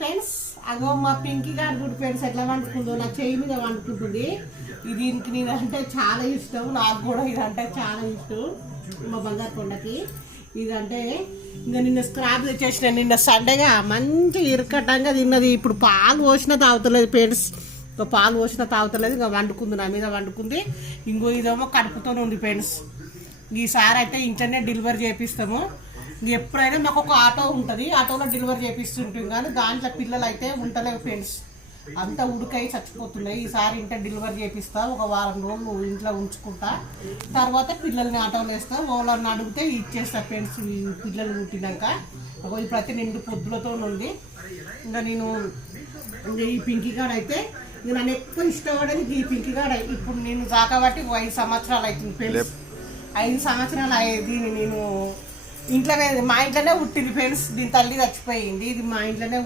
Friends, అగో మా పింకీ గారు గుడ్ ఫ్రెండ్స్ ఎట్లా వండుకుందో నా చేయి మీద వండుకుంటుంది. దీనికి నేను అంటే చాలా ఇష్టం, నాకు కూడా ఇదంటే చాలా ఇష్టం. మా బంగారు కొండకి ఇదంటే ఇంకా నిన్న స్క్రాప్ తెచ్చేసిన, నిన్న సండేగా మంచి ఇరకటంగా తిన్నది. ఇప్పుడు పాలు పోసినా తాగుతలేదు ఫ్రెండ్స్, ఇంకా పాలు పోసినా తాగుతలేదు. ఇంకా వండుకుంది, నా మీద వండుకుంది. ఇంకో ఇదేమో కడుపుతోనే ఉంది ఫ్రెండ్స్. ఈసారి అయితే ఇంట్లోనే డెలివరీ చేపిస్తాము. ఎప్పుడైనా మాకు ఒక ఆటో ఉంటుంది, ఆటోలో డెలివరీ చేపిస్తుంటాం. కానీ దాంట్లో పిల్లలు అయితే ఉండలేవు ఫ్రెండ్స్, అంతా ఉడికై చచ్చిపోతున్నాయి. ఈసారి ఇంట్లో డెలివరీ చేపిస్తా, ఒక వారం రోజులు ఇంట్లో ఉంచుకుంటా, తర్వాత పిల్లల్ని ఆటోలో వేస్తా. వాళ్ళని అడిగితే ఇచ్చేస్తా ఫ్రెండ్స్. పిల్లలు పుట్టినాక ఇప్పుడైతే నిండు పొద్దులతో ఉంది. ఇంకా నేను ఈ పింకీ గాడు అయితే ఇంకా నన్ను ఎక్కువ ఇష్టపడేది ఈ పింకీ గాడు. ఇప్పుడు నేను కాబట్టి 5 సంవత్సరాలు అవుతుంది ఫ్రెండ్స్. 5 సంవత్సరాలు అయ్యేది. నేను ఇంట్లో మా ఇంట్లోనే పుట్టింది ఫ్రెండ్స్. దీని తల్లి చచ్చిపోయింది, ఇది మా ఇంట్లోనే